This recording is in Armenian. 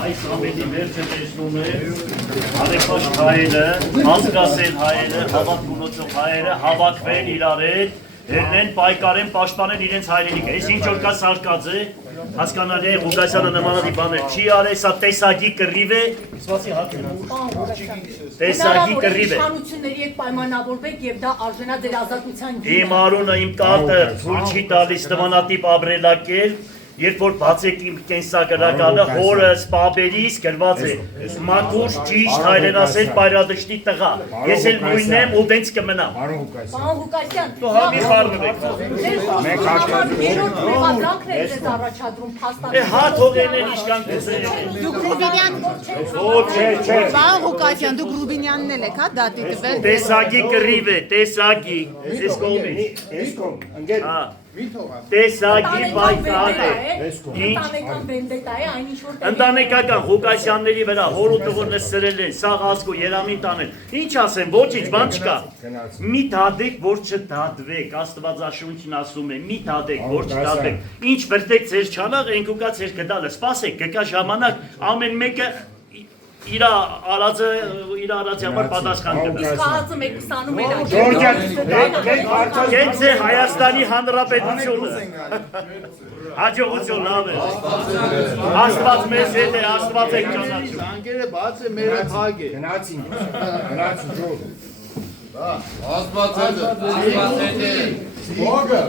Այս ամենի վերջը տեսնում է արևաշ հայերը, ազգասեր հայերը, հավաք ունեցող հայերը հավաքվել իրար հետ, ելնեն պայքարեն պաշտպանեն իրենց հայրենիքը։ Այս ինչ որ կա սարկած է, հասկանալի է Ղուկասյանը նմանատիպ բաներ չի արել, սա տեսակի կռիվ է, տեսակի կռիվ է։ Իշխանությունների հետ պայմանավորվեք եւ դա արժանա ձեր ազատության գինը։ Իմ արունը իմ կարտը թույլ չի տալիս նմանատիպ ապրելակերպ, երբ որ բացեք իմ կենսագրականը, հորս պապերիս գրված է մաքուր ճիշտ հայրենասեր պայրադշտի տղա։ Ես էլ նույնն եմ ու դենց կմնամ։ Պարոն Ղուկասյան, Դու համի խառնում եք։ Մենք երրորդ մեղադրանքն եք ձեզ առաջադրում փաստաթղթեր։ Հա թողերներ իշքան կզեն։ Դուք Ռուբինյան Չէ։ Պարոն Ղուկասյան, դուք Ռուբինյանն էլ եք, հա, դատի տվել։ Տեսակի կռիվ է, տեսակի։ Ես կողմից։ Հա։ Տեսակի պայքար է։ Ընտանեկան վենդետա է, այն ինչ որ Ընտանեկական Ղուկասյանների վրա հոր ու տղորը սրել են, սաղ ազգ ու երամին տանել։ Ինչ ասեմ, ոչինչ, բան չկա։ Մի դադեք, որ չդադվեք, Աստվածաշունչն ասում է, մի դադեք, որ չդադվեք։ Ինչ վրդեք ձեր չանաղ, ենք ուկա ձեր կդալը, սպասեք, կկա ժամանակ, ամեն մեկը իր արածի համար պատասխան կտա։ իսկ կահածը մեկուսանում են Կենց է Հայաստանի Հանրապետությունը։ Հաջողություն լավ է։ Աստված մեզ հետ է, Աստված եք ճանաչում։ Անկերը բաց է, մերը փակ է։ Գնացին ժող։ Աստված հետ է։ Ողը։